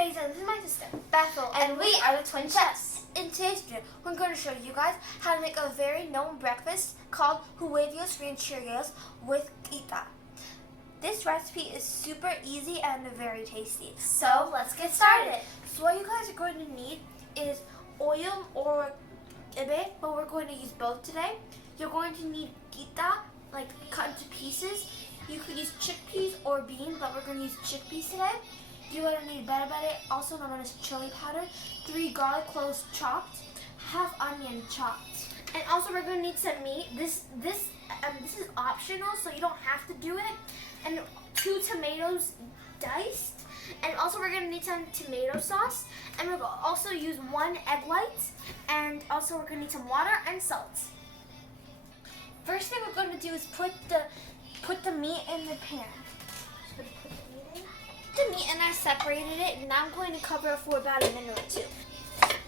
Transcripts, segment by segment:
Mason. This is my sister, Bethel, and we are the Twin Chefs. In today's video, we're going to show you guys how to make a very known breakfast called Hueverios Rancherios with Keta. This recipe is super easy and very tasty. So let's get started. So what you guys are going to need is oil or ibe, but we're going to use both today. You're going to need Keta, like cut into pieces. You could use chickpeas or beans, but we're going to use chickpeas today. You're going to need Berbare, also known as chili powder, 3 garlic cloves chopped, half onion chopped. And also we're going to need some meat. This is optional, so you don't have to do it. And 2 tomatoes diced. And also we're going to need some tomato sauce. And we're going to also use 1 egg white. And also we're going to need some water and salt. First thing we're going to do is put the meat in the pan. So put the meat and I separated it, and now I'm going to cover it for about a minute or 2.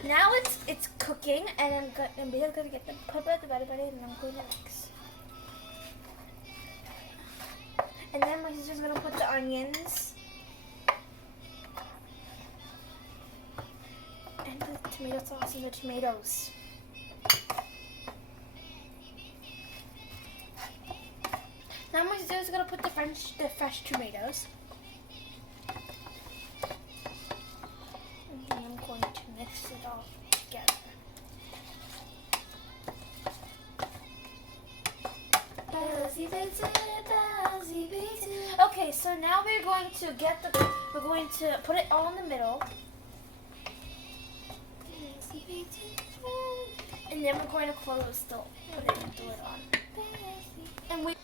Now it's cooking, and I'm going to get the put the butter and I'm going to mix. And then my sister's going to put the onions and the tomato sauce and the tomatoes. Now my sister's going to put the fresh tomatoes. And then I'm going to mix it all together. Okay, so now we're going to put it all in the middle. And then we're going to close the lid on. And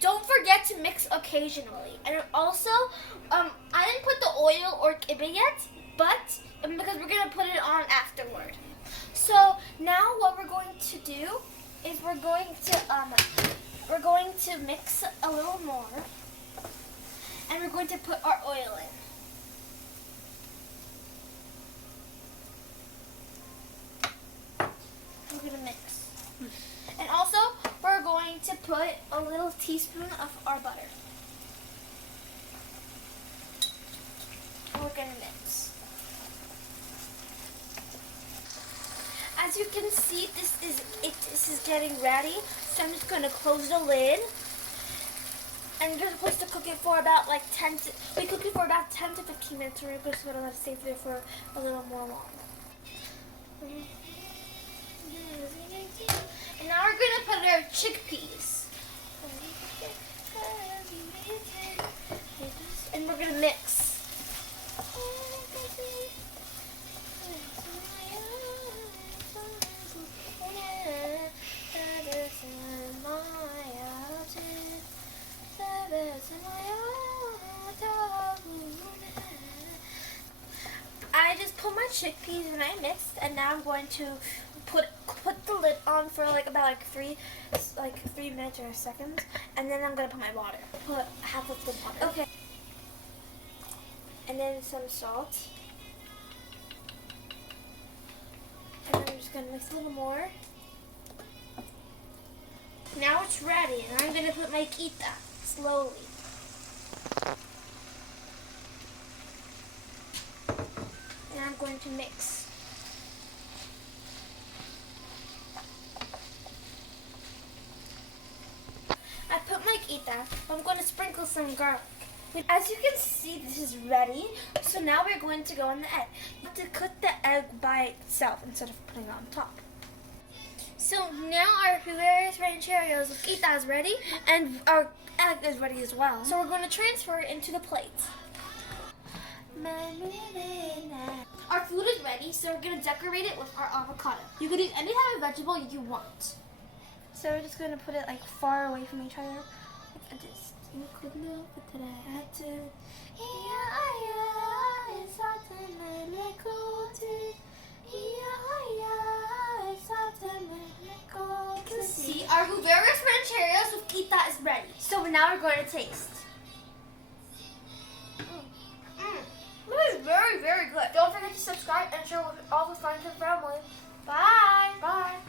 don't forget to mix occasionally. And also, I didn't put the oil or ibe yet, but because we're gonna put it on afterward. So now what we're going to do is we're going to mix a little more, and we're going to put our oil in. We're gonna mix. And also, we're going to put a little teaspoon of our butter. We're going to mix. As you can see, this is getting ready. So I'm just going to close the lid. And we're supposed to cook it for about like 10 to 15 minutes. We're just going to let it stay there for a little more longer. And now we're going to put our chickpeas. And we're going to mix. I just put my chickpeas and I mixed, and now I'm going to put the lid on for about 3 minutes or seconds, and then I'm gonna put my water. Put half of the water. Okay. And then some salt. And then I'm just gonna mix a little more. Now it's ready, and I'm gonna put my Keta slowly. And I'm going to mix. I put my Keta. I'm going to sprinkle some garlic. As you can see, this is ready. So now we're going to go on the egg. You have to cook the egg by itself instead of putting it on top. So now our Hueverios Rancherios with Keta is ready, and our egg is ready as well. So we're going to transfer it into the plate. Our food is ready, so we're going to decorate it with our avocado. You could use any type of vegetable you want. So we're just going to put it far away from each other, like this. See, our Hueverios Rancherios with Keta is ready. So now we're going to taste. This is very, very good. Don't forget to subscribe and share with all the friends and family. Bye. Bye.